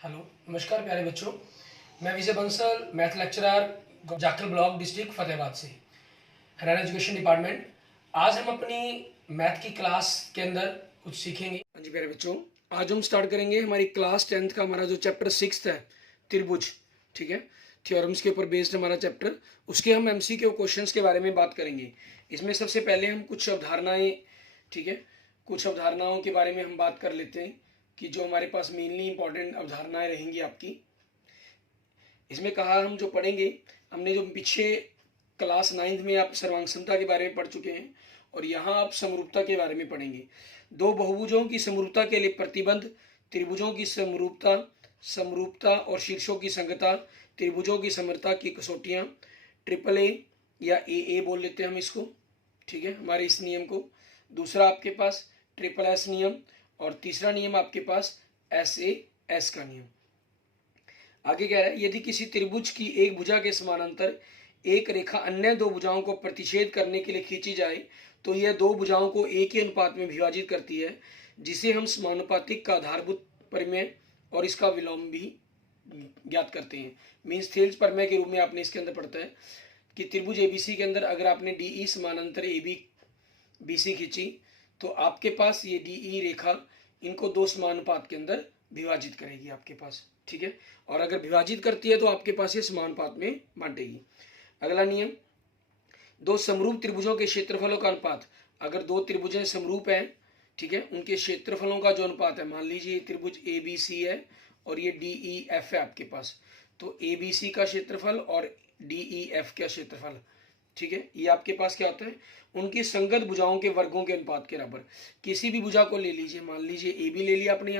Hello, नमस्कार प्यारे बच्चों। मैं Vijay Bansal, math lecturer, Jakhal block, district Fatehabad से, हरियाणा एजुकेशन डिपार्टमेंट। आज हम अपनी मैथ की क्लास के अंदर कुछ सीखेंगे। हाँ जी प्यारे बच्चों, आज हम स्टार्ट करेंगे हमारी क्लास 10th का हमारा जो चैप्टर 6 है, त्रिभुज। ठीक है, थ्योरम्स के ऊपर बेस्ड हमारा चैप्टर। उसके हम एमसीक्यू क्वेश्चंस के बारे में बात करेंगे। इसमें सबसे पहले हम कुछ अवधारणाएं, ठीक है, कुछ अवधारणाओं के बारे में हम बात कर लेते हैं कि जो हमारे पास मेनली इंपॉर्टेंट अवधारणाएं रहेंगी आपकी। इसमें कहा हम जो पढ़ेंगे, हमने जो पीछे क्लास 9th में आप सर्वांग समता के बारे में पढ़ चुके हैं और यहाँ आप समरूपता के बारे में पढ़ेंगे। दो बहुभुजों की समरूपता के लिए प्रतिबंध, त्रिभुजों की समरूपता, समरूपता और शीर्षों की संगतता, त्रिभुजों की समरूपता की कसौटियाँ, ट्रिपल ए या ए बोल लेते हैं हम इसको। ठीक है, हमारे इस नियम को। दूसरा आपके पास ट्रिपल एस नियम और तीसरा नियम आपके पास एस ए एस का नियम। आगे कह रहा है, यदि किसी त्रिभुज की एक भुजा के समानांतर एक रेखा अन्य दो भुजाओं को प्रतिच्छेद करने के लिए खींची जाए तो यह दो भुजाओं को एक ही अनुपात में विभाजित करती है, जिसे हम समानुपातिक का आधारभूत प्रमेय और इसका विलोम भी ज्ञात करते हैं। मीन्स थेल्स प्रमेय के रूप में आपने इसके अंदर पढ़ता है कि त्रिभुज एबीसी के अंदर अगर आपने डीई समानांतर एबी बीसी खींची तो आपके पास ये डीई रेखा इनको दो समानुपात के अंदर विभाजित करेगी आपके पास। ठीक है, और अगर विभाजित करती है तो आपके पास ये समानुपात में बांटेगी। अगला नियम, दो समरूप त्रिभुजों के क्षेत्रफलों का अनुपात। अगर दो त्रिभुजें समरूप हैं, ठीक है, उनके क्षेत्रफलों का जो अनुपात है, मान लीजिए त्रिभुज ए बी सी है और ये डी ई एफ है आपके पास, तो ए बी सी का क्षेत्रफल और डी ई एफ का क्षेत्रफल, ठीक है, ये आपके पास क्या होता है, उनकी संगत भुजाओं के वर्गों के अनुपात के बराबर। किसी भी भुजा को ले लीजिए, मान लीजिए ए बी ले लिया आपने,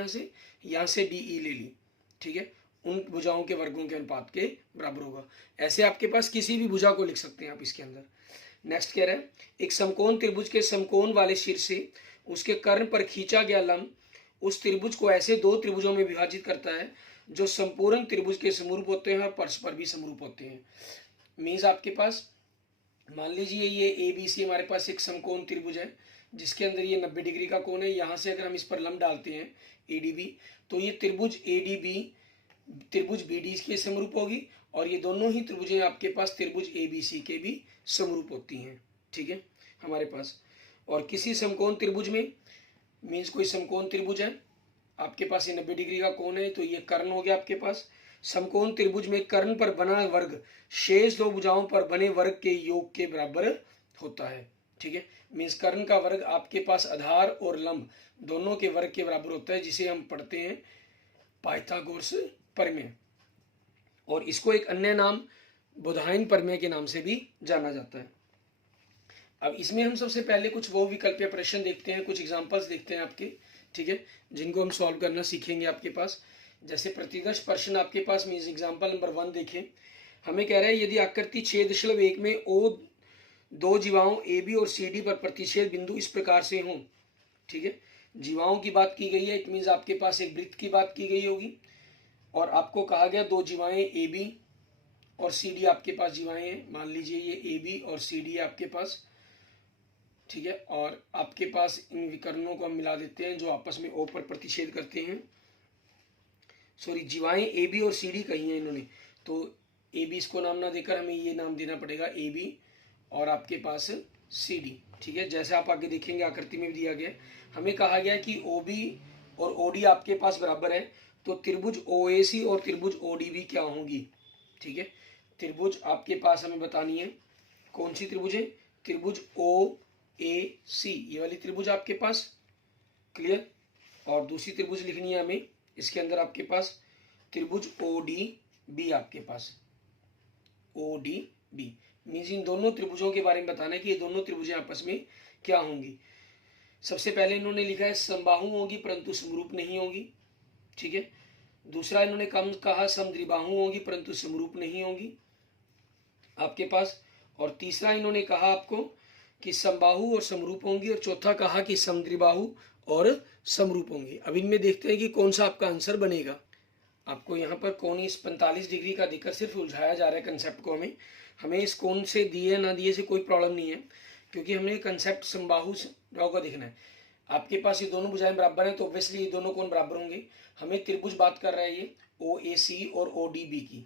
यहाँ से डी ई ले ली, ठीक है, उन भुजाओं के वर्गों के अनुपात के बराबर होगा। ऐसे आपके पास किसी भी भुजा को लिख सकते हैं आप इसके अंदर। नेक्स्ट कह रहा है, एक समकोण त्रिभुज के समकोण वाले शीर्ष से उसके कर्ण पर खींचा गया लंब उस त्रिभुज को ऐसे दो त्रिभुजों में विभाजित करता है जो संपूर्ण त्रिभुज के समरूप होते हैं और परस्पर भी समरूप होते हैं। मीन्स आपके पास मान लीजिए ये ए बी सी हमारे पास एक समकोण त्रिभुज है जिसके अंदर ये 90 डिग्री का कोण है। यहाँ से अगर हम इस पर लंब डालते हैं ए डी बी, तो ये त्रिभुज ए डी बी त्रिभुज बी डी के समरूप होगी और ये दोनों ही त्रिभुजें आपके पास त्रिभुज ए बी सी के भी समरूप होती हैं। ठीक है, हमारे पास। और किसी समकोण त्रिभुज में, मीन्स कोई समकोण त्रिभुज है आपके पास, ये 90 डिग्री का कोण है, तो ये कर्ण हो गया आपके पास। समकोण त्रिभुज में कर्ण पर बना वर्ग शेष दो भुजाओं पर बने वर्ग के योग के बराबर होता है। ठीक है, मीन्स कर्ण का वर्ग आपके पास आधार और लंब दोनों के वर्ग के बराबर होता है, जिसे हम पढ़ते हैं पाइथागोरस प्रमेय, और इसको एक अन्य नाम बोधायन प्रमेय के नाम से भी जाना जाता है। अब इसमें हम सबसे पहले कुछ वो विकल्पीय प्रश्न देखते हैं, कुछ एग्जांपल्स देखते हैं आपके, ठीक है, जिनको हम सॉल्व करना सीखेंगे आपके पास। जैसे प्रतिदर्श प्रश्न आपके पास, मीन्स एग्जांपल नंबर 1 देखें। हमें कह रहा है, यदि आकृति 6.1 में ओ दो जीवाओं ए बी और सी डी पर प्रतिच्छेद बिंदु इस प्रकार से हों। ठीक है, जीवाओं की बात की गई है, इट मीन्स आपके पास एक वृत्त की बात की गई होगी और आपको कहा गया दो जीवाएं ए बी और सी डी आपके पास जीवाएं हैं। मान लीजिए ये ए बी और सी डी है आपके पास, ठीक है, और आपके पास इन विकर्णों को हम मिला देते हैं जो आपस में ओ पर प्रतिच्छेद करते हैं। सॉरी, जीवाएं ए बी और सी डी कही हैं इन्होंने, तो ए बी इसको नाम ना देकर हमें ये नाम देना पड़ेगा ए बी और आपके पास सी डी। ठीक है, जैसे आप आगे देखेंगे आकृति में भी दिया गया, हमें कहा गया कि ओ बी और ओ डी आपके पास बराबर है, तो त्रिभुज ओ ए सी और त्रिभुज ओ डी बी क्या होंगी। ठीक है, त्रिभुज आपके पास हमें बतानी है कौन सी त्रिभुज है, त्रिभुज ओ ए सी, ये वाली त्रिभुज आपके पास, क्लियर। और दूसरी त्रिभुज लिखनी है हमें इसके अंदर आपके पास त्रिभुज ओ डी बी, आपके पास ओ डी बी। मीन्स इन दोनों त्रिभुजों के बारे में बताना है कि ये दोनों त्रिभुजें आपस में क्या होंगी। सबसे पहले इन्होंने लिखा है समबाहु होगी परंतु समरूप नहीं होगी। ठीक है, दूसरा इन्होंने कम कहा समद्विबाहु होगी परंतु समरूप नहीं होगी आपके पास, और तीसरा इन्होंने कहा आपको कि समबाहु और समरूप होंगी, और चौथा कहा कि समद्विबाहु और समरूप होंगी। अब इनमें देखते हैं कि कौन सा आपका आंसर बनेगा। आपको यहाँ पर कोण इस 45 डिग्री का दिक्कत सिर्फ उलझाया जा रहा है कंसेप्ट को। हमें इस कोण से दिए ना दिए से कोई प्रॉब्लम नहीं है, क्योंकि हमें कंसेप्ट समबाहु का देखना है। आपके पास ये दोनों भुजाएं बराबर हैं तो ऑब्वियसली ये दोनों कोण बराबर होंगे। हमें त्रिभुज बात कर रहा है ये ओ ए सी और ओ डी बी की।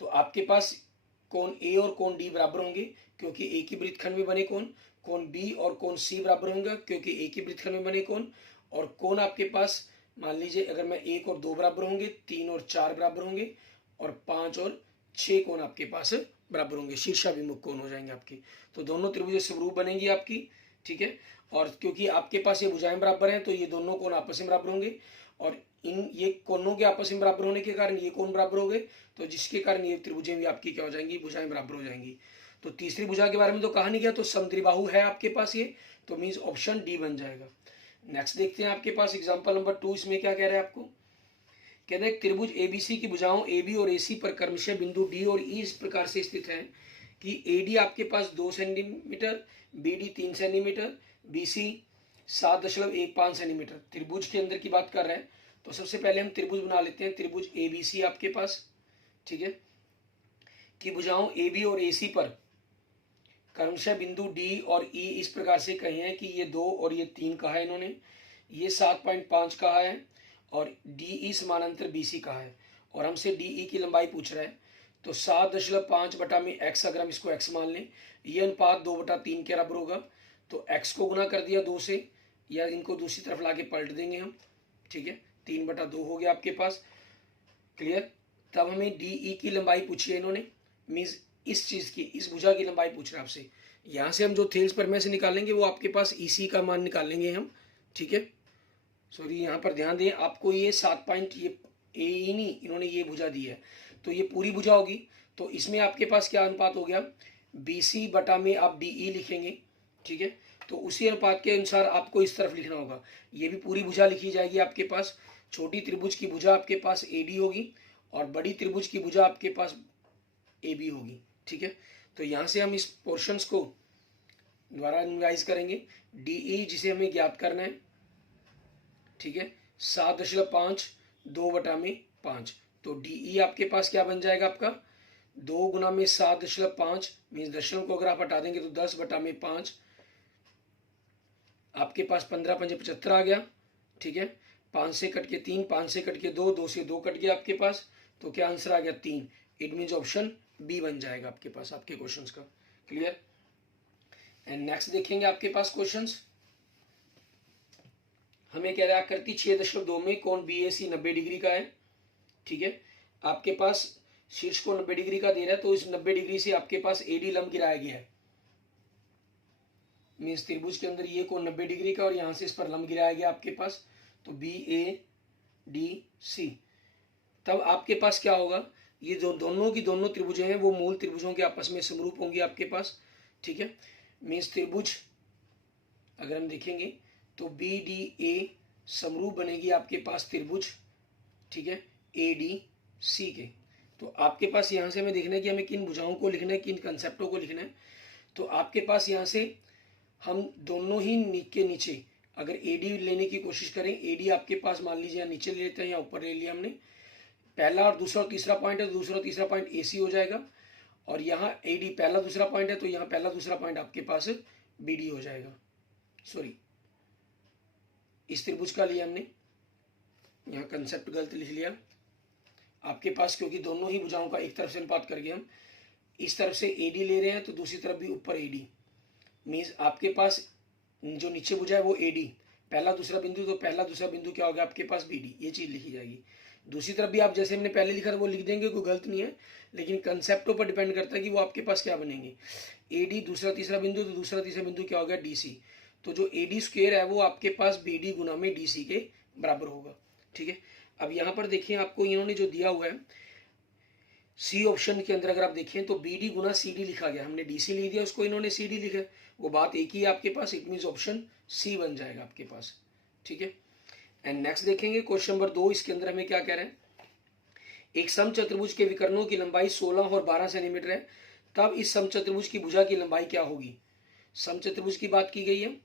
तो आपके पास कोण ए और कोण डी बराबर होंगे क्योंकि एक ही वृत्तखंड में बने कोण। कोण बी और कोण सी बराबर होंगे क्योंकि एक ही वृत्तखंड में बने कोण। और कोण आपके पास मान लीजिए अगर मैं 1 और 2 बराबर होंगे, 3 और 4 बराबर होंगे और 5 और 6 कोण आपके पास बराबर होंगे, शीर्षाभिमुख कोण हो जाएंगे आपके। तो दोनों त्रिभुज समरूप बनेंगी आपकी, ठीक है। और क्योंकि आपके पास ये भुजाएं बराबर हैं तो ये दोनों कोण आपस में बराबर होंगे और इन ये कोणों के आपस में बराबर होने के कारण ये कोण बराबर हो गए, तो जिसके कारण ये त्रिभुजें भी आपकी क्या हो जाएंगी, भुजाएं बराबर हो जाएंगी। तो तीसरी भुजा के बारे में तो कहा नहीं गया, तो समद्विबाहु है आपके पास ये, तो मीन्स ऑप्शन डी बन जाएगा। नेक्स्ट देखते हैं आपके पास एग्जाम्पल नंबर 2। इसमें क्या कह रहे हैं आपको, कहते हैं त्रिभुज एबीसी की भुजाओं AB और AC पर क्रमशः बिंदु D और E इस प्रकार से स्थित है कि AD आपके पास 2 centimetre, BD 3 centimetre, BC 7.15 centimetre. त्रिभुज के अंदर की बात कर रहे हैं, तो सबसे पहले हम त्रिभुज बना लेते हैं। त्रिभुज ABC आपके पास, ठीक है, कि भुजाओं AB और AC पर क्रमशः बिंदु D और E इस प्रकार से कहे हैं कि ये 2 और ये 3 कहा है इन्होंने, ये 7.5 कहा है और DE समानांतर BC कहा है और हमसे DE की लंबाई पूछ रहा है। तो 7.5 बटा में x, अगर हम इसको x मान लें, ये अनुपात 2/3 के बराबर होगा। तो x को गुना कर दिया 2 से, या इनको दूसरी तरफ लाके पलट देंगे हम, ठीक है, 3/2 हो गया आपके पास। क्लियर। तब हमें DE की लंबाई पूछी है इन्होंने, मीन्स इस चीज की, इस भुजा की लंबाई पूछ रहा है आपसे। यहाँ से हम जो थेल्स प्रमेय से निकालेंगे वो आपके पास EC का मान निकालेंगे हम, ठीक है। सॉरी, यहाँ पर ध्यान दें, आपको ये 7 पॉइंट, ये ए ही नहीं, इन्होंने ये भुजा दी है तो ये पूरी भुजा होगी। तो इसमें आपके पास क्या अनुपात हो गया, BC बटा में आप DE लिखेंगे, ठीक है। तो उसी अनुपात के अनुसार आपको इस तरफ लिखना होगा, ये भी पूरी भुजा लिखी जाएगी आपके पास। छोटी त्रिभुज की भुजा आपके पास AD होगी और बड़ी त्रिभुज की भुजा आपके पास AB होगी, ठीक है। तो यहाँ से हम इस पोर्शंस को दोबारा एनालाइज करेंगे। DE जिसे हमें ज्ञात करना है, ठीक है, 7.5 2/5। तो DE आपके पास क्या बन जाएगा आपका, 2 गुना में 7.5 मीन्स दशमलव को अगर आप हटा देंगे तो 10/5, आपके पास 15 पंजे 75 आ गया, ठीक है। 5 से कट के 3, 5 से कट के 2, 2 से 2 कट गया आपके पास, तो क्या आंसर आ गया 3। इट मीन्स ऑप्शन बी बन जाएगा आपके पास आपके क्वेश्चंस का। क्लियर। एंड नेक्स्ट देखेंगे आपके पास क्वेश्चंस। हमें कह रहा है आकृति 6.2 में कोण BAC 90 डिग्री का है, ठीक है। आपके पास शीर्ष को 90 डिग्री का दे रहा है, तो इस 90 डिग्री से आपके पास AD लंब गिराया गया है, मीन्स त्रिभुज के अंदर ये कोण 90 डिग्री का और यहाँ से इस पर लंब गिराया गया आपके पास, तो BADC। तब आपके पास क्या होगा, ये जो दोनों की दोनों त्रिभुजें हैं वो मूल त्रिभुजों के आपस में समरूप होंगी आपके पास, ठीक है। मीन्स त्रिभुज अगर हम देखेंगे तो BDA समरूप बनेगी आपके पास त्रिभुज, ठीक है, ADC के। तो आपके पास यहाँ से हमें देखना है कि हमें किन भुजाओं को लिखना है, किन कंसेप्टों को लिखना है। तो आपके पास यहाँ से हम दोनों ही के नीचे अगर AD लेने की कोशिश करें, AD आपके पास मान लीजिए यहाँ नीचे ले लेते हैं या ऊपर ले लिया हमने, पहला और दूसरा और तीसरा पॉइंट है तो दूसरा और तीसरा पॉइंट AC हो जाएगा, और यहाँ AD पहला दूसरा पॉइंट है तो यहाँ पहला दूसरा पॉइंट आपके पास BD हो जाएगा। सॉरी, इस त्रिभुज का लिया हमने, यहाँ कंसेप्ट गलत लिख लिया आपके पास, क्योंकि दोनों ही भुजाओं का एक तरफ से अनुपात करके हम इस तरफ से AD ले रहे हैं तो दूसरी तरफ भी ऊपर AD, मीन्स आपके पास जो नीचे भुजा है वो AD, पहला दूसरा बिंदु, तो पहला दूसरा बिंदु क्या होगा आपके पास BD, ये चीज लिखी जाएगी। दूसरी तरफ भी आप जैसे हमने पहले लिखा था वो लिख देंगे, कोई गलत नहीं है, लेकिन कंसेप्टों पर डिपेंड करता है कि वो आपके पास क्या बनेंगे। AD दूसरा तीसरा बिंदु, तो दूसरा तीसरा बिंदु क्या होगा DC, तो जो AD स्क्वायर है वो आपके पास BD गुना में DC के बराबर होगा, ठीक है। अब यहाँ पर देखिए आपको इन्होंने जो दिया हुआ है C ऑप्शन के अंदर अगर आप देखें तो BD गुना CD लिखा गया, हमने DC लिख दिया, उसको इन्होंने CD लिखा, वो बात एक ही है आपके पास, इट मीन्स ऑप्शन C बन जाएगा आपके पास, ठीक है। एंड नेक्स्ट देखेंगे क्वेश्चन नंबर 2। इसके अंदर हमें क्या कह रहे हैं, एक समचतुर्भुज के विकर्णों की लंबाई 16 और 12 सेंटीमीटर है, तब इस समचतुर्भुज की भुजा की लंबाई क्या होगी। समचतुर्भुज की बात की गई है,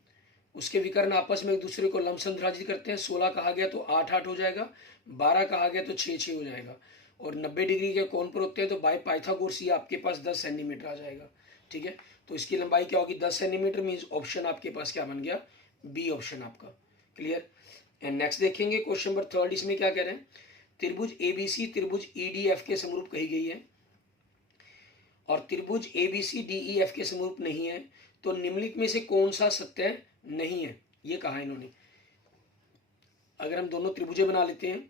उसके विकर्ण आपस में एक दूसरे को लंब संदर्भित करते हैं। 16 कहा गया तो 8 8 हो जाएगा, 12 कहा गया तो 6 6 हो जाएगा, और 90 डिग्री के कोण पर होते हैं तो बाय पाइथागोरस ये आपके पास 10 सेंटीमीटर आ जाएगा, ठीक है। तो इसकी लंबाई क्या होगी 10 सेंटीमीटर, मीन्स ऑप्शन आपके पास क्या बन गया, बी ऑप्शन आपका, क्लियर। एंड नेक्स्ट देखेंगे क्वेश्चन नंबर 3, इसमें क्या कह रहे हैं, त्रिभुज ABC त्रिभुज EDF के समरूप कही गई है और त्रिभुज ABC DEF के समरूप नहीं है, तो निम्नलिखित में से कौन सा सत्य नहीं है, ये कहा इन्होंने। अगर हम दोनों त्रिभुजें बना लेते हैं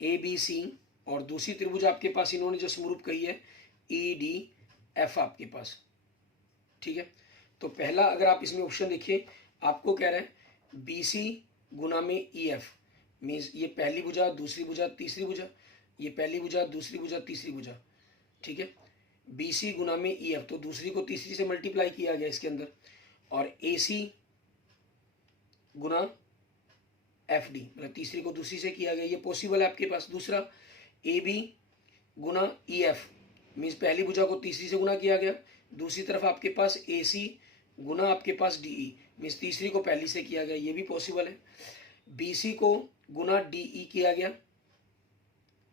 ABC और दूसरी त्रिभुज आपके पास इन्होंने जो समरूप कही है EDF आपके पास, ठीक है। तो पहला अगर आप इसमें ऑप्शन देखिए, आपको कह रहा है BC गुना में EF, मीन्स ये पहली भुजा दूसरी भुजा तीसरी भुजा, ये पहली भुजा दूसरी भुजा तीसरी भुजा, ठीक है। BC गुना में EF, तो दूसरी को तीसरी से मल्टीप्लाई किया गया इसके अंदर, और AC गुना FD, मतलब तीसरी को दूसरी से किया गया, ये पॉसिबल है आपके पास। दूसरा AB गुना EF, मीन्स पहली भुजा को तीसरी से गुना किया गया, दूसरी तरफ आपके पास AC गुना आपके पास DE, मीन्स तीसरी को पहली से किया गया, ये भी पॉसिबल है। BC को गुना DE किया गया,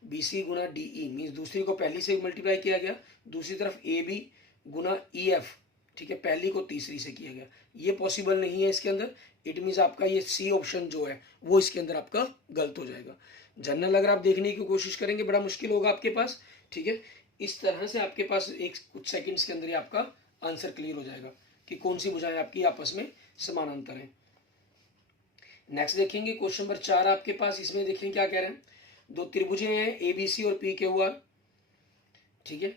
BC गुना DE मीन्स दूसरी को पहली से मल्टीप्लाई किया गया, दूसरी तरफ AB गुना EF, ठीक है, पहली को तीसरी से किया गया, ये पॉसिबल नहीं है इसके अंदर। इट मीन्स आपका ये C ऑप्शन जो है वो इसके अंदर आपका गलत हो जाएगा। जनरल अगर आप देखने की कोशिश करेंगे बड़ा मुश्किल होगा आपके पास, ठीक है। इस तरह से आपके पास एक कुछ सेकंड्स के अंदर ही आपका आंसर क्लियर हो जाएगा कि कौन सी भुजाएं आपकी आपस में समानांतर हैं। नेक्स्ट देखेंगे क्वेश्चन नंबर 4 आपके पास, इसमें देखें क्या कह रहे हैं, दो त्रिभुजें हैं ABC और PQR, ठीक है।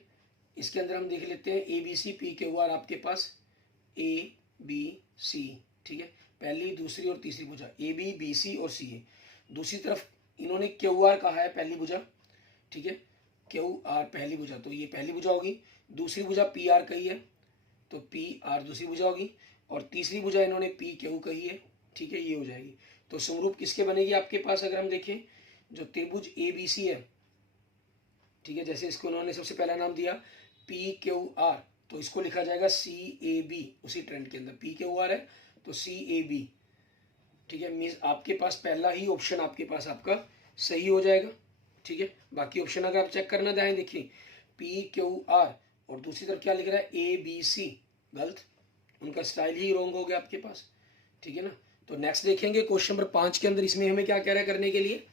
इसके अंदर हम देख लेते हैं ABC PQR आपके पास ABC, ठीक है, पहली दूसरी और तीसरी भुजा AB BC और CA। दूसरी तरफ इन्होंने QR कहा है पहली भुजा, ठीक है, QR पहली भुजा, तो ये पहली भुजा होगी। दूसरी भुजा PR कही है, तो PR दूसरी भुजा होगी, और तीसरी भुजा इन्होंने PQ कही है, ठीक है, ये हो जाएगी। तो समरूप किसके बनेगी आपके पास, अगर हम देखें जो त्रिभुज ABC है, ठीक है, जैसे इसको उन्होंने सबसे पहला नाम दिया PQR, तो इसको लिखा जाएगा CAB, उसी ट्रेंड के अंदर PQR है तो CAB, ठीक है। मीन्स आपके पास पहला ही ऑप्शन आपके पास आपका सही हो जाएगा, ठीक है। बाकी ऑप्शन अगर आप चेक करना चाहें, देखिए PQR और दूसरी तरफ क्या लिख रहा है ABC, गलत, उनका स्टाइल ही रॉन्ग हो गया आपके पास, ठीक है ना। तो नेक्स्ट देखेंगे क्वेश्चन नंबर 5 के अंदर, इसमें हमें क्या कह रहा है करने के लिए,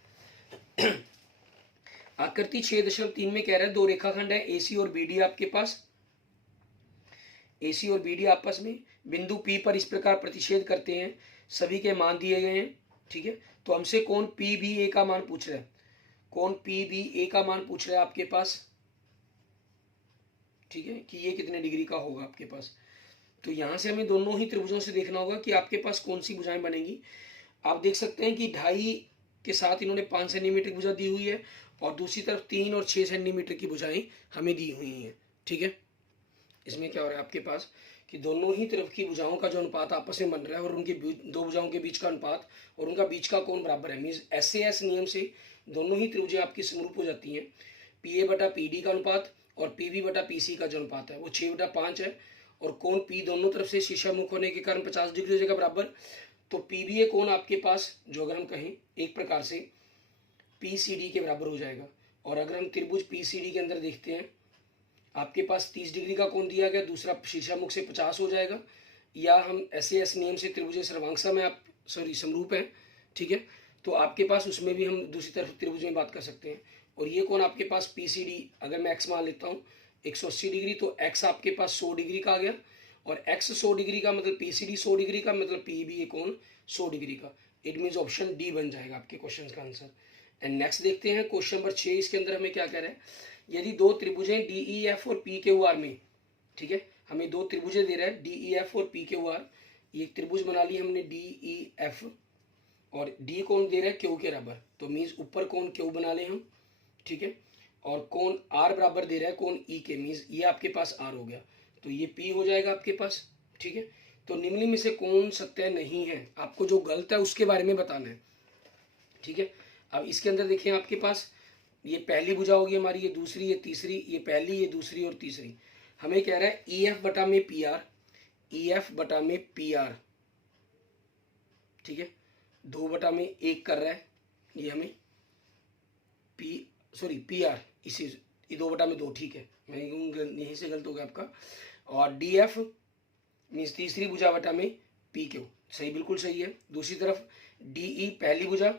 आकृति 6.3 में कह रहा है दो रेखाखंड है AC और BD आपके पास, AC और BD आपस में बिंदु P पर इस प्रकार प्रतिच्छेद करते हैं, सभी के मान दिए गए हैं, ठीक है। तो हमसे कौन PBA का मान पूछ रहा है, कौन PBA का मान पूछ रहा है आपके पास, ठीक है, कि ये कितने डिग्री का होगा आपके पास। तो यहां से हमें दोनों ही त्रिभुजों से देखना होगा कि आपके पास कौन सी भुजाएं बनेंगी। आप देख सकते हैं कि 2.5 के साथ इन्होंने 5 सेंटीमीटर की भुजा दी हुई है, और दूसरी तरफ 3 और 6 सेंटीमीटर की भुजाएं हमें दी हुई हैं, ठीक है। इसमें क्या हो रहा है आपके पास कि दोनों ही तरफ की भुजाओं का जो अनुपात आपस में बन रहा है, और उनकी दो भुजाओं के बीच का अनुपात और उनका बीच का कोण बराबर है, मीन्स SAS नियम से दोनों ही त्रिभुजें आपकी समरूप हो जाती हैं। PA बटा PD का अनुपात और PB बटा PC का जो अनुपात है वो 6/5 है, और कोण P दोनों तरफ से शीर्षामुख होने के कारण 50 डिग्री हो जाएगा बराबर। तो PBA कोण आपके पास जो अगर हम कहें एक प्रकार से PCD के बराबर हो जाएगा। और अगर हम त्रिभुज PCD के अंदर देखते हैं, आपके पास 30 डिग्री का कोण दिया गया, दूसरा शीर्षामुख से 50 हो जाएगा, या हम SAS नियम से त्रिभुज सर्वांगसम है, आप समरूप है, ठीक है। तो आपके पास उसमें भी हम दूसरी तरफ त्रिभुज में बात कर सकते हैं। और ये कोण आपके पास PCD अगर मैं x मान लेता हूँ 180 डिग्री, तो x आपके पास 100 डिग्री का आ गया, और x 100 डिग्री का मतलब PCD 100 डिग्री का मतलब PB कोण 100 डिग्री का। इट मीन्स ऑप्शन D बन जाएगा आपके क्वेश्चन का आंसर। एंड नेक्स्ट देखते हैं क्वेश्चन नंबर 6, इसके अंदर हमें क्या कह रहा है, यदि दो त्रिभुजें DEF और PQR में, ठीक है, हमें दो त्रिभुजें दे रहा है DEF और PQR, ये त्रिभुज बना ली हमने DEF, और D कोण दे रहा है Q के बराबर, तो मीन्स ऊपर कोण Q बना ले हम, ठीक है, और कोण R बराबर दे रहा है कोण E के, मीन्स ये आपके पास R हो गया, तो ये P हो जाएगा आपके पास, ठीक है। तो निम्न में से कौन सत्य नहीं है, आपको जो गलत है उसके बारे में बताना है, ठीक है। अब इसके अंदर देखें आपके पास ये पहली भुजा होगी हमारी, ये दूसरी, ये तीसरी, ये पहली, ये दूसरी और तीसरी। हमें कह रहा है EF बटा में PR, EF बटा में PR, ठीक है, 2/1 कर रहा है ये हमें PR, इसी 2/2, ठीक है, मैं यहीं से गलत हो गया आपका। और DF मीन्स तीसरी भुजा बटा में PQ, सही, बिल्कुल सही है। दूसरी तरफ डी ई पहली भुजा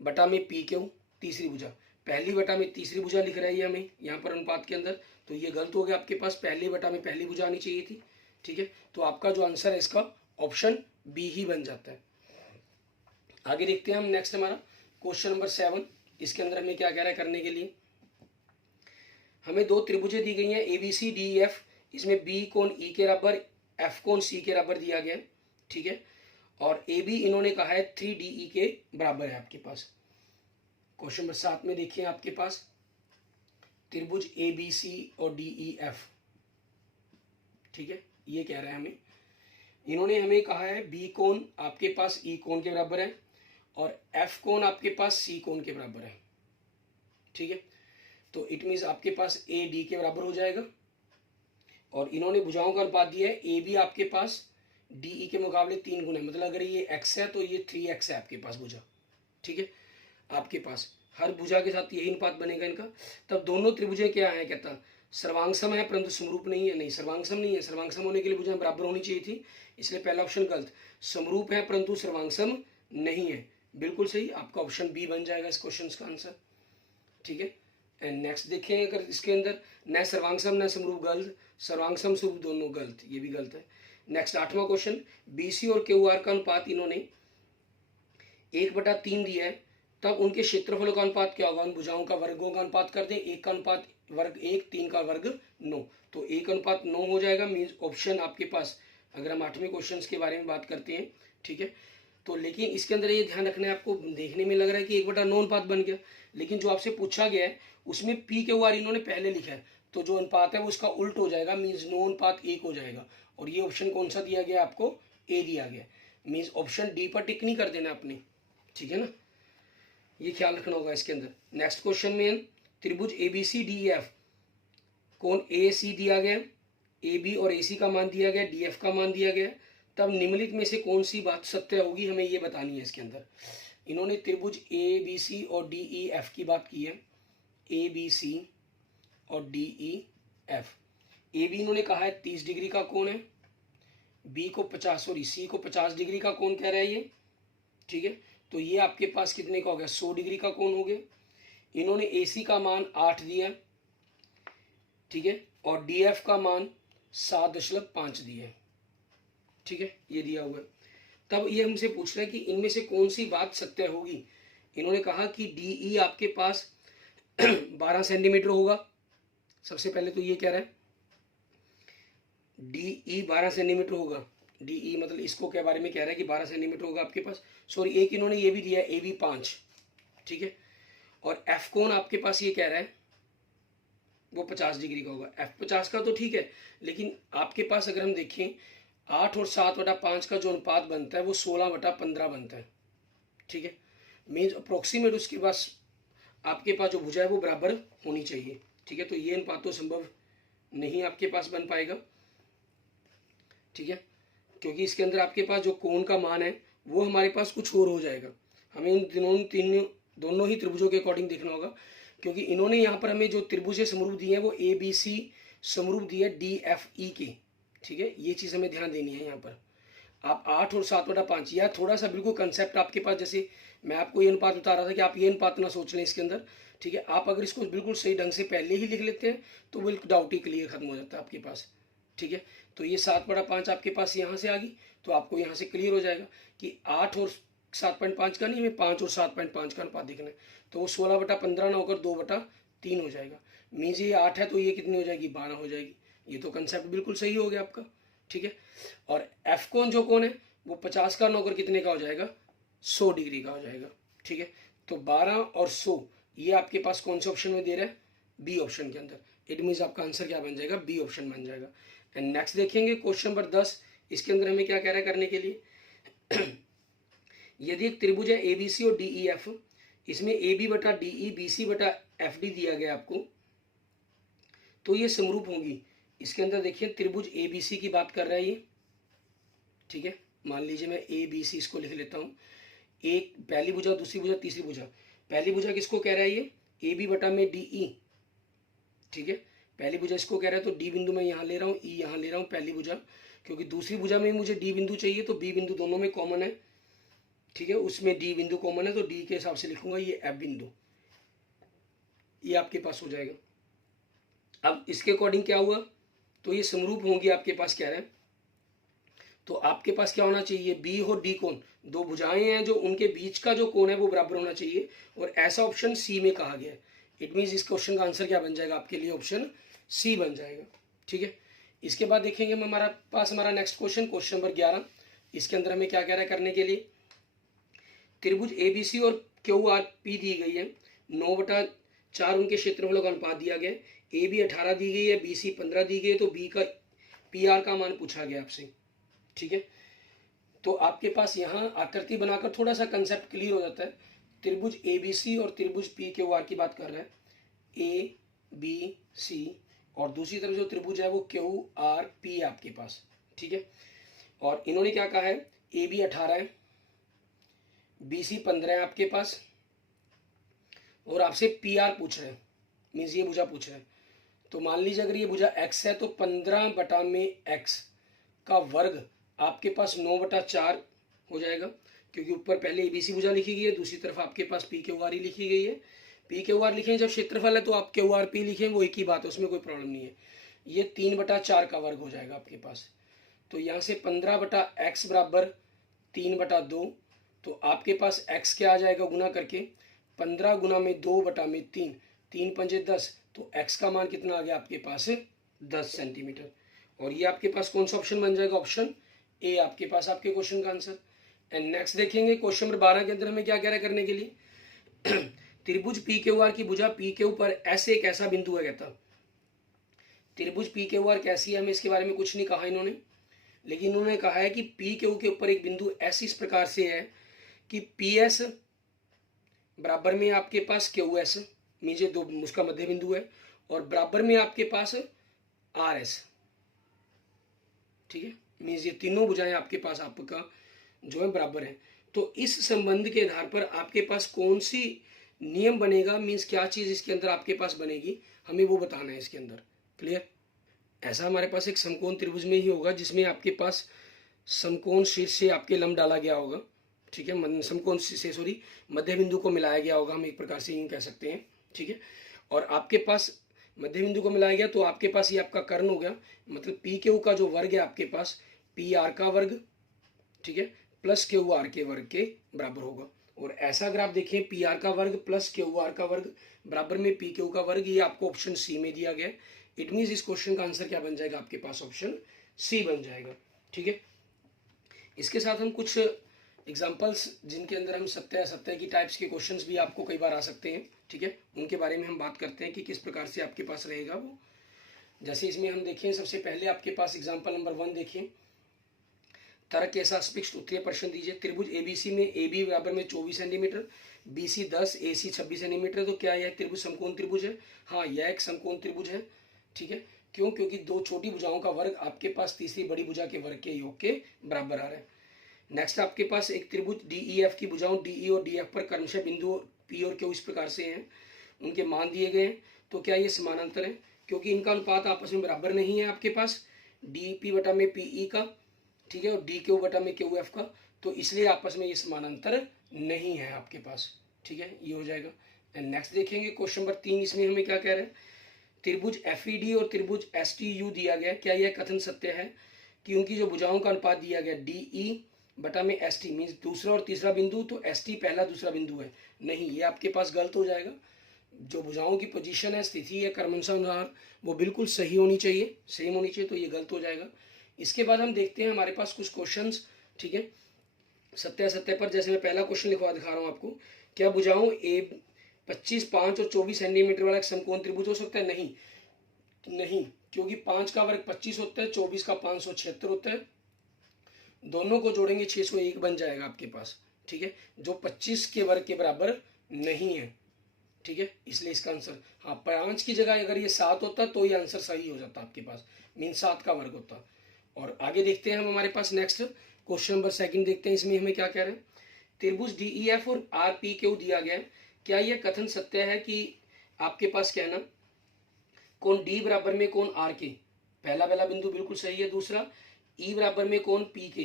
बटा में पी क्यू तीसरी भुजा, पहली बटा में तीसरी भुजा लिख रहा है ये हमें यहाँ पर अनुपात के अंदर, तो ये गलत हो गया आपके पास, पहली बटा में पहली भुजा आनी चाहिए थी। ठीक है, तो आपका जो आंसर है इसका ऑप्शन बी ही बन जाता है। आगे देखते हैं हम नेक्स्ट हमारा क्वेश्चन नंबर 7। इसके अंदर हमें क्या कह रहा है करने के लिए, हमें दो त्रिभुजें दी गई हैं A B C D E F, इसमें बी कोण ई के बराबर एफ कोण सी के बराबर दिया गया है। ठीक है, और ए बी इन्होंने कहा है 3 डी ई के बराबर है आपके पास। क्वेश्चन नंबर 7 में देखिए आपके पास त्रिभुज ए बी सी और डी ई एफ। ठीक है, ये कह रहा है हमें, इन्होंने हमें कहा है बी कोण आपके पास ई कोण के बराबर है और एफ कोण आपके पास सी कोण के बराबर है। ठीक है, तो इट मीन्स आपके पास ए डी के बराबर हो जाएगा, और इन्होंने भुजाओं का अनुपात दिया है ए बी आपके पास डी ई के मुकाबले 3 गुना है, मतलब अगर ये एक्स है तो ये 3x है आपके पास भुजा। ठीक है, आपके पास हर भुजा के साथ यही अनुपात बनेगा इनका। तब दोनों त्रिभुजें क्या है, कहता सर्वांगसम है परंतु समरूप नहीं है। नहीं, सर्वांगसम नहीं है, सर्वांगसम होने के लिए भुजाएं बराबर होनी चाहिए थी, इसलिए पहला ऑप्शन गलत। समरूप है परंतु सर्वांगसम नहीं है, बिल्कुल सही, आपका ऑप्शन बी बन जाएगा इस क्वेश्चन का आंसर। ठीक है, एंड नेक्स्ट देखें, अगर इसके अंदर न सर्वांगसम न समरूप गलत, सर्वांगसम समरूप दोनों गलत, ये भी गलत है। नेक्स्ट 8वां क्वेश्चन, बीसी और क्यू आर का अनुपात इन्होंने 1/3 दिया है, तब उनके क्षेत्रफलों का अनुपात क्या होगा, उन भुजाओं का वर्गों का अनुपात कर दें, 1 का अनुपात वर्ग 1, 3 का वर्ग 9, तो 1 अनुपात 9 हो जाएगा। मीन्स ऑप्शन आपके पास, अगर हम 8वें क्वेश्चन के बारे में बात करते हैं, ठीक है, तो लेकिन इसके अंदर ये ध्यान रखना है, आपको देखने में लग रहा है कि 1/9 अनुपात बन गया, लेकिन जो आपसे पूछा गया है उसमें पी क्यू आर इन्होंने पहले लिखा है, तो जो अनुपात है वो उसका उल्ट हो जाएगा, मीन्स 9:1 हो जाएगा। और ये ऑप्शन कौन सा दिया गया आपको, ए दिया गया, मीन्स ऑप्शन डी पर टिक नहीं कर देना अपने। ठीक है ना, ये ख्याल रखना होगा इसके अंदर। नेक्स्ट क्वेश्चन में त्रिभुज A B C D E F, कोण ए सी दिया गया, ए बी और ए सी का मान दिया गया, डी एफ का मान दिया गया, तब निम्नलिखित में से कौन सी बात सत्य होगी, हमें ये बतानी है। इसके अंदर इन्होंने त्रिभुज ए बी सी और डी ई एफ की बात की है, ए बी सी और D E F. A B इन्होंने कहा है 30 डिग्री का कोण है, बी को 50 सॉरी सी को 50 डिग्री का कोण कह रहा है ये। ठीक है, तो ये आपके पास कितने का हो गया, 100 डिग्री का कोण हो गया। इन्होंने ए सी का मान 8 दिया, ठीक है, और डी एफ का मान 7.5 दिया है। ठीक है, ये दिया हुआ है। तब ये हमसे पूछ रहा है कि इनमें से कौन सी बात सत्य होगी। इन्होंने कहा कि डी ई आपके पास 12 सेंटीमीटर होगा, सबसे पहले तो ये कह रहा है डी ई 12 सेंटीमीटर होगा, डी ई मतलब इसको के बारे में कह रहा है कि 12 सेंटीमीटर होगा आपके पास। सॉरी, एक इन्होंने ये भी दिया है ए बी 5, ठीक है, और एफ कोण आपके पास ये कह रहा है वो 50 डिग्री का होगा। एफ 50 का तो ठीक है, लेकिन आपके पास अगर हम देखें 8 और 7/5 का जो अनुपात बनता है वो 16/15 बनता है। ठीक है, मीन्स अप्रोक्सीमेट उसके पास आपके पास जो भुजा है वो बराबर होनी चाहिए। ठीक है, तो ये अनुपात तो संभव नहीं आपके पास बन पाएगा। ठीक है, क्योंकि इसके अंदर आपके पास जो कोण का मान है वो हमारे पास कुछ और हो जाएगा। हमें इन दोनों ही त्रिभुजों के अकॉर्डिंग देखना होगा, क्योंकि इन्होंने यहाँ पर हमें जो त्रिभुज समरूप दिए हैं वो ए बी सी समरूप दिया है डी एफ ई के। ठीक है, ये चीज़ हमें ध्यान देनी है। यहाँ पर आप 8 और 7/5 या थोड़ा सा बिल्कुल कंसेप्ट आपके पास, जैसे मैं आपको ये अनुपात बता रहा था कि आप ये अनुपात ना सोच लें इसके अंदर। ठीक है, आप अगर इसको बिल्कुल सही ढंग से पहले ही लिख लेते हैं तो बिल्कुल डाउट ही क्लियर खत्म हो जाता है आपके पास। ठीक है, तो ये 7/5 आपके पास यहाँ से आ गई, तो आपको यहाँ से क्लियर हो जाएगा कि 8 और 7.5 का नहीं, हमें 5 और 7.5 का अनुपात देखना है, तो वो 16/15 ना होकर 2/3 हो जाएगा। मीन्स ये 8 है तो ये कितनी हो जाएगी, 12 हो जाएगी। ये तो कंसेप्ट बिल्कुल सही हो गया आपका। ठीक है, और एफ कोण जो कोण है वो 50 का नौकर कितने का हो जाएगा, 100 डिग्री का हो जाएगा। ठीक है, तो 12 और 100 ये आपके पास कौन से ऑप्शन में दे रहा है, बी ऑप्शन के अंदर। इट मीन्स आपका आंसर क्या बन जाएगा, बी ऑप्शन बन जाएगा। एंड नेक्स्ट देखेंगे क्वेश्चन नंबर 10। इसके अंदर हमें क्या कह रहा है करने के लिए यदि एक त्रिभुज है ए बी सी और डी ई एफ, इसमें ए बी बटा डी ई बी सी बटा एफ डी दिया गया आपको, तो ये समरूप होंगी। इसके अंदर देखिए त्रिभुज ए बी सी की बात कर रहा है ये। ठीक है, मान लीजिए मैं ए बी सी इसको लिख लेता हूँ, एक पहली भुजा, दूसरी भुजा, तीसरी भुजा। पहली भुजा किसको कह रहा है ये, ए बी बटा में डी ई। ठीक है, पहली भुजा इसको कह रहा है, तो डी बिंदु मैं यहाँ ले रहा हूँ, ई यहाँ ले रहा हूँ पहली भुजा, क्योंकि दूसरी भुजा में मुझे डी बिंदु चाहिए, तो बी बिंदु दोनों में कॉमन है। ठीक है, उसमें डी बिंदु कॉमन है तो डी के हिसाब से लिखूंगा ये एफ बिंदु, ये आपके पास हो जाएगा। अब इसके अकॉर्डिंग क्या हुआ, तो ये समरूप होंगी आपके पास कह रहे हैं, तो आपके पास क्या होना चाहिए, बी और डी कोण, दो भुजाएं हैं जो उनके बीच का जो कोण है वो बराबर होना चाहिए, और ऐसा ऑप्शन सी में कहा गया है। इट मीन्स इस क्वेश्चन का आंसर क्या बन जाएगा आपके लिए, ऑप्शन सी बन जाएगा। ठीक है, इसके बाद देखेंगे हम हमारा पास हमारा नेक्स्ट क्वेश्चन, क्वेश्चन नंबर 11। इसके अंदर हमें क्या कह रहा है करने के लिए, त्रिभुज ए बी सी और क्यू आर पी दी गई है, 9/4 उनके क्षेत्रफलों का अनुपात दिया गया है, ए बी 18 दी गई है, बी सी 15 दी गई है, तो बी का पी आर का मान पूछा गया आपसे। ठीक है, तो आपके पास यहाँ आकृति बनाकर थोड़ा सा कंसेप्ट क्लियर हो जाता है। त्रिभुज ए बी सी और त्रिभुज पी क्यू आर की बात कर रहे हैं, ए बी सी, और दूसरी तरफ जो त्रिभुज है वो क्यू आर पी है आपके पास। ठीक है, और इन्होंने क्या कहा है, ए बी 18 है, बी सी 15 है आपके पास, और आपसे पी आर पूछ रहे हैं, मीन्स ये भुजा पूछ रहे हैं। तो मान लीजिए अगर ये भुजा एक्स है तो 15/x का वर्ग आपके पास 9/4 हो जाएगा, क्योंकि ऊपर पहले एबीसी भुजा लिखी गई है, दूसरी तरफ आपके पास पी क्यू आर ही लिखी गई है। पी क्यू आर लिखें जब क्षेत्रफल है तो आप क्यू आर पी लिखें, वो एक ही बात है, उसमें कोई प्रॉब्लम नहीं है। ये 3/4 का वर्ग हो जाएगा आपके पास। तो यहाँ से 15/x बराबर 3/2, तो आपके पास x क्या आ जाएगा गुना करके, 15 गुना में 2/3, 3 पंजे 10, तो x का मान कितना आ गया आपके पास 10 सेंटीमीटर। और ये आपके पास कौन सा ऑप्शन बन जाएगा, ऑप्शन ए आपके पास आपके क्वेश्चन का आंसर। एंड नेक्स्ट देखेंगे क्वेश्चन नंबर 12 के अंदर हमें क्या कह रहा है करने के लिए, त्रिभुज पी क्यू आर की भुजा पी क्यू पर ऐसे एक ऐसा बिंदु है, कहता त्रिभुज पी क्यू आर कैसी है, हमें इसके बारे में कुछ नहीं कहा इन्होंने, लेकिन इन्होंने कहा है कि पी क्यू के ऊपर एक बिंदु ऐसी इस प्रकार से है कि पी एस बराबर में आपके पास क्यू एस, नीचे दो उसका मध्य बिंदु है, और बराबर में आपके पास आर एस। ठीक है, मीन्स ये तीनों भुजाएं आपके पास आपका जो है बराबर है। तो इस संबंध के आधार पर आपके पास कौन सी नियम बनेगा, मीन्स क्या चीज इसके अंदर आपके पास बनेगी, हमें वो बताना है इसके अंदर। क्लियर, ऐसा हमारे पास एक समकोण त्रिभुज में ही होगा जिसमें आपके पास समकोण शीर्ष से आपके लंब डाला गया होगा। ठीक है, समकोण से सॉरी मध्य बिंदु को मिलाया गया होगा, हम एक प्रकार से यूं कह सकते हैं। ठीक है, और आपके पास मध्य बिंदु को मिलाया गया तो आपके पास ये आपका कर्ण हो गया, मतलब पी क्यू का जो वर्ग है आपके पास पी आर का वर्ग, ठीक है, प्लस क्यू आर के वर्ग के बराबर होगा। और ऐसा अगर आप देखें पी आर का वर्ग प्लस क्यू आर का वर्ग बराबर में पी क्यू का वर्ग, ये आपको ऑप्शन सी में दिया गया है। इट मीन्स इस क्वेश्चन का आंसर क्या बन जाएगा आपके पास, ऑप्शन सी बन जाएगा। ठीक है, इसके साथ हम कुछ एग्जाम्पल्स जिनके अंदर हम सत्य असत्य की टाइप्स के क्वेश्चंस भी आपको कई बार आ सकते हैं। ठीक है, उनके बारे में हम बात करते हैं कि किस प्रकार से आपके पास रहेगा वो। जैसे इसमें हम देखें, सबसे पहले आपके पास एग्जाम्पल नंबर 1 देखिए, तर्क के साथ स्पष्ट उत्तरीय प्रश्न दीजिए। त्रिभुज एबीसी में ए बी बराबर में 24 सेंटीमीटर, बी सी 10, ए सी 26 सेंटीमीटर, तो क्या यह त्रिभुज समकोण त्रिभुज है? हाँ, यह एक समकोण त्रिभुज है। ठीक है, क्यों? क्योंकि दो छोटी भुजाओं का वर्ग आपके पास तीसरी बड़ी भुजा के वर्ग के योग के बराबर आ रहा है। नेक्स्ट आपके पास एक त्रिभुज डीईएफ की भुजाओं डीई और डीएफ पर क्रमशः बिंदु पी और क्यू इस प्रकार से हैं, उनके मान दिए गए हैं, तो क्या ये समानांतर है? क्योंकि इनका अनुपात आपस में बराबर नहीं है आपके पास, डी पी बटा में पीई का, ठीक है, और डी क्यू बटा में क्यू एफ का, तो इसलिए आपस में ये समानांतर नहीं है आपके पास। ठीक है, ये हो जाएगा। एंड नेक्स्ट देखेंगे क्वेश्चन नंबर 3, इसमें हमें क्या कह रहे हैं, त्रिभुज एफ ई डी और त्रिभुज एस टी यू दिया गया, क्या यह कथन सत्य है कि उनकी जो भुजाओं का अनुपात दिया गया डीई बटा में एस टी, मीन्स दूसरा और तीसरा बिंदु, तो एस टी पहला दूसरा बिंदु है? नहीं, ये आपके पास गलत हो जाएगा। जो भुजाओं की पोजीशन है, स्थिति है क्रमानुसार, वो बिल्कुल सही होनी चाहिए, सेम होनी चाहिए, तो ये गलत हो जाएगा। इसके बाद हम देखते हैं हमारे पास कुछ क्वेश्चंस, ठीक है, सत्य असत्य पर। जैसे मैं पहला क्वेश्चन दिखा रहा हूँ आपको, क्या भुजाओं ए 25, 5 और 24 सेंटीमीटर वाला एक समकोण त्रिभुज हो सकता है? नहीं, क्योंकि 5 का वर्ग 25 होता है, 24 का 576 होता है, दोनों को जोड़ेंगे 601 बन जाएगा आपके पास। ठीक है, जो 25 के वर्ग के बराबर नहीं है। ठीक है, इसलिए इसका आंसर, हाँ, 5 की जगह अगर ये 7 होता तो ये आंसर सही हो जाता आपके पास, मीन 7 का वर्ग होता। और आगे देखते हैं हम हमारे पास नेक्स्ट क्वेश्चन नंबर 2 देखते हैं, इसमें हमें क्या कह रहे हैं, त्रिभुज डीईएफ और आर पी क्यू दिया गया है, क्या यह कथन सत्य है कि आपके पास क्या है ना, कोण डी बराबर में कोण आर के, पहला बिंदु बिल्कुल सही है। दूसरा, ई बराबर में कोण पी के,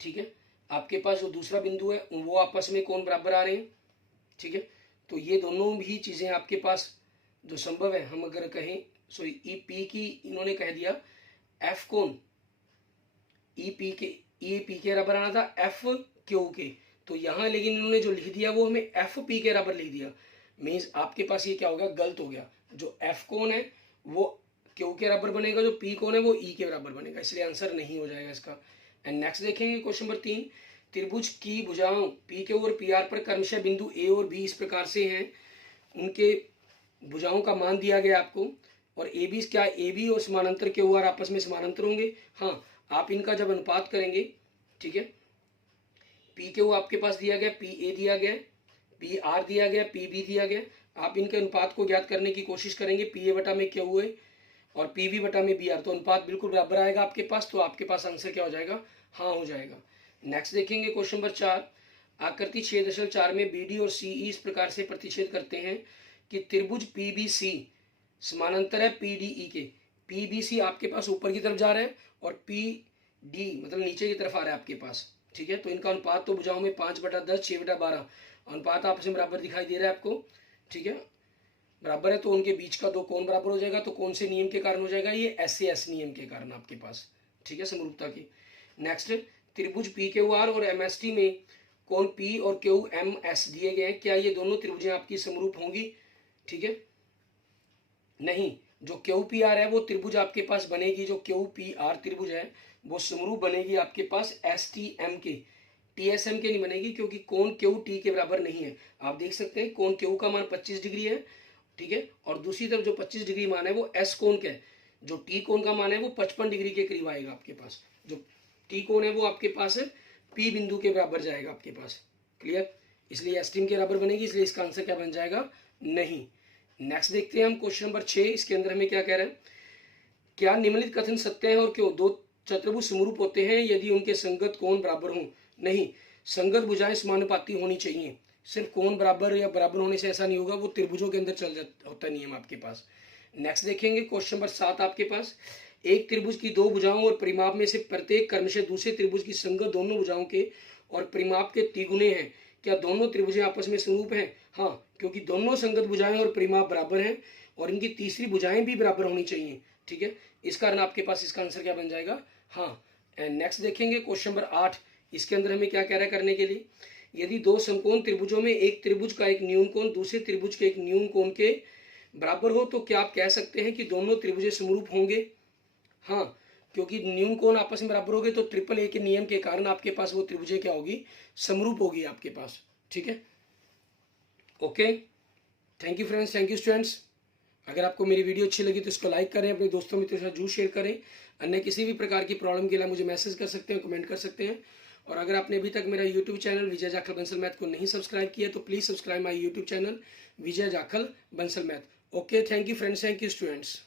ठीक है, आपके पास जो दूसरा बिंदु है वो आपस में कोण बराबर आ रहे हैं, ठीक है। तो ये दोनों भी चीज़ें आपके पास जो संभव है, हम अगर कहें सॉरी ई पी की इन्होंने कह दिया एफ कोण ई पी के बराबर आना था एफ क्यू के, तो यहाँ लेकिन इन्होंने जो लिख दिया वो हमें एफ पी के बराबर लिख दिया। मीन्स आपके पास ये क्या हो गया, गलत हो गया। जो एफ कोण है वो क्यू के बराबर बनेगा, जो पी कोण है वो ई के बराबर बनेगा, इसलिए आंसर नहीं हो जाएगा इसका। एंड नेक्स्ट देखेंगे क्वेश्चन नंबर 3, त्रिभुज की भुजाओं पी क्यू और पी आर पर क्रमशः बिंदु ए और बी इस प्रकार से हैं, उनके भुजाओं का मान दिया गया आपको, और ए बी क्या, ए बी और समानांतर क्यू आर आपस में समानांतर होंगे। हाँ, आप इनका जब अनुपात करेंगे, ठीक है, पी क्यू आपके पास दिया गया, पी ए दिया गया, पी आर दिया गया, पी बी दिया गया, आप इनके अनुपात को ज्ञात करने की कोशिश करेंगे, पी ए बटा में क्यू ए और पी बी बटा में बी आर, तो अनुपात बिल्कुल बराबर आएगा आपके पास, तो आपके पास आंसर क्या हो जाएगा, हाँ हो जाएगा। नेक्स्ट देखेंगे क्वेश्चन नंबर 4, आकृति 6.4 में बी डी और सी ई इस प्रकार से प्रतिच्छेद करते हैं कि त्रिभुज पी बी सी समानांतर है पी डी ई के। पी बी सी आपके पास ऊपर की तरफ जा रहा है और पी डी मतलब नीचे की तरफ आ रहा है आपके पास, ठीक है। तो इनका अनुपात तो भुजाओं में 5/10 6/12 अनुपात आपस में बराबर दिखाई दे रहा है आपको, ठीक है, बराबर है, तो उनके बीच का दो कोण बराबर हो जाएगा। तो कौन से नियम के कारण हो जाएगा, ये एस नियम के कारण आपके पास, ठीक है, समरूपता की। नेक्स्ट, त्रिभुज पी क्यू आर और एम एस टी में कोण पी और क्यू एम एस दिए गए हैं, क्या ये दोनों त्रिभुजें आपकी समरूप होंगी, ठीक है, नहीं। जो क्यू पी आर है वो त्रिभुज आपके पास बनेगी, जो क्यू पी आर त्रिभुज है वो समरूप बनेगी आपके पास एस टी एम के, टी एस एम के नहीं बनेगी, क्योंकि कोण क्यू टी के बराबर नहीं है। आप देख सकते हैं कोण क्यू का मान 25 डिग्री है, ठीक है, और दूसरी तरफ जो 25 डिग्री मान है वो एस कोण का है, जो टी कोण का मान है वो 55 डिग्री के करीब आएगा आपके पास। जो टी कोण है वो आपके पास पी बिंदु के बराबर जाएगा आपके पास, क्लियर, इसलिए एस टी एम के बराबर बनेगी, इसलिए इसका आंसर क्या बन जाएगा, नहीं। नेक्स्ट देखते हैं हम क्वेश्चन नंबर 6, इसके अंदर हमें क्या कह रहा है, क्या निम्नलिखित कथन सत्य है और क्यों, दो चतुर्भुज समरूप होते हैं यदि उनके संगत कोण बराबर हों, नहीं, संगत भुजाएं समानुपाती होनी चाहिए, सिर्फ कोण बराबर या बराबर होने से ऐसा नहीं होगा, वो त्रिभुजों के अंदर चल जाता होता है नियम आपके पास। नेक्स्ट देखेंगे क्वेश्चन नंबर 7 आपके पास, एक त्रिभुज की दो भुजाओं और परिमाप में से प्रत्येक क्रम से दूसरे त्रिभुज की संगत दोनों भुजाओं के और परिमाप के तिगुने हैं, क्या दोनों त्रिभुजें आपस में समरूप हैं, हाँ, क्योंकि दोनों संगत भुजाएं और परिमाप बराबर हैं और इनकी तीसरी भुजाएं भी बराबर होनी चाहिए, ठीक है, इस कारण आपके पास इसका आंसर क्या बन जाएगा, हाँ। एंड नेक्स्ट देखेंगे क्वेश्चन नंबर 8, इसके अंदर हमें क्या कह रहा है करने के लिए, यदि दो समकोण त्रिभुजों में एक त्रिभुज का एक न्यून कोण दूसरे त्रिभुज के एक न्यून कोण के बराबर हो तो क्या आप कह सकते हैं कि दोनों त्रिभुजें समरूप होंगे, हाँ, क्योंकि न्यून कोण आपस में बराबर होंगे तो ट्रिपल ए के नियम के कारण आपके पास वो त्रिभुजें क्या होगी, समरूप होगी आपके पास, ठीक है, okay. Thank you friends, thank you students. अगर आपको मेरी वीडियो अच्छी लगी तो इसको लाइक करें, अपने दोस्तों मित्रों के साथ जरूर शेयर करें। अन्य किसी भी प्रकार की प्रॉब्लम के लिए मुझे मैसेज कर सकते हैं, कमेंट कर सकते हैं। और अगर आपने अभी तक मेरा यूट्यूब चैनल विजय जाखल बंसल मैथ को नहीं सब्सक्राइब किया तो please subscribe my YouTube channel Vijay Jakhal Bansal math. Okay, thank you friends, thank you students.